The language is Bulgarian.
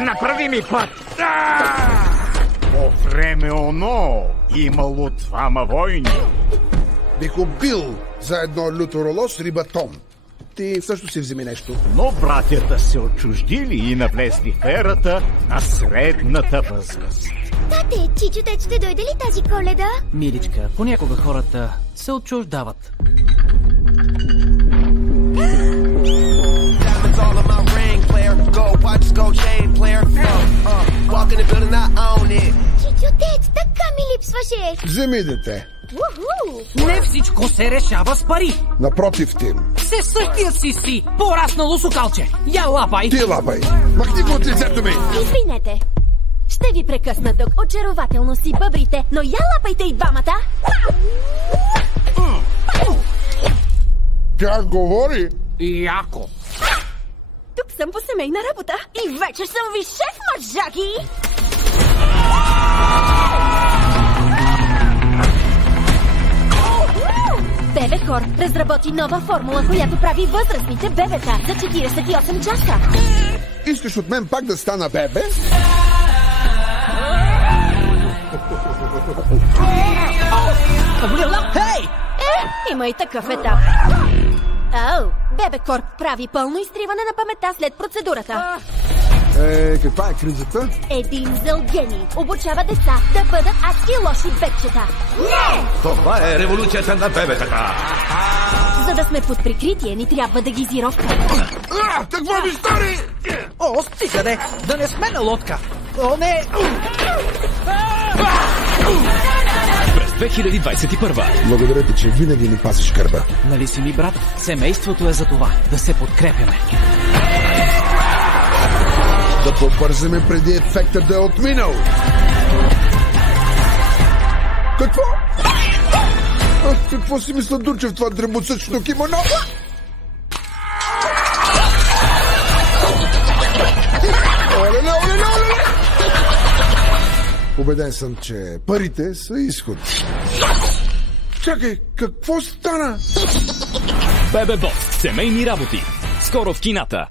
Направи ми път! По време оно имало двама войни. Бих убил за едно лютороло с рибатон. Ти също си вземи нещо. Но братята се отчуждили и навлезли в ерата на средната възраст. Тате, Чичо ще дойде ли тази Коледа? Миличка, понякога хората се отчуждават. Чичо, така ми липсваше. Вземи, дете. Не всичко се решава с пари. Напротив, Тим. Все същият си, пораснало сукалче. Я лапай. Ти лапай. Махни го от лицето ми. Извинете. Ще ви прекъсна тук. Очарователно си бъбрите, но я лапайте и двамата. Тя говори. Яко. Тук съм по семейна работа и вече съм ви шеф, мъжаки! Бебекор разработи нова формула, която прави възрастните бебета за 48 часа. Искаш от мен пак да стана бебе? Хей! Има и такъв етап. Бебекор прави пълно изтриване на паметта след процедурата. Каква е кризата? Един зъл гений обучава деца да бъдат адски лоши бебчета. Не! Това е революцията на бебетата. За да сме под прикритие, ни трябва да ги зировка. Какво ми стори? О, стига де! Да не сме на лодка! О, не! През 2021. Благодаря ти, че винаги ни пасиш кърба. Нали си ми, брат? Семейството е за това, да се подкрепяме. Да побързаме преди ефектът да е отминал. Какво? Какво си мисля, Дурчев, това дръбосъчно кимоно? Оле! Убеден съм, че парите са изход. Чакай, какво стана? Бебе Бос. Семейни работи. Скоро в кината.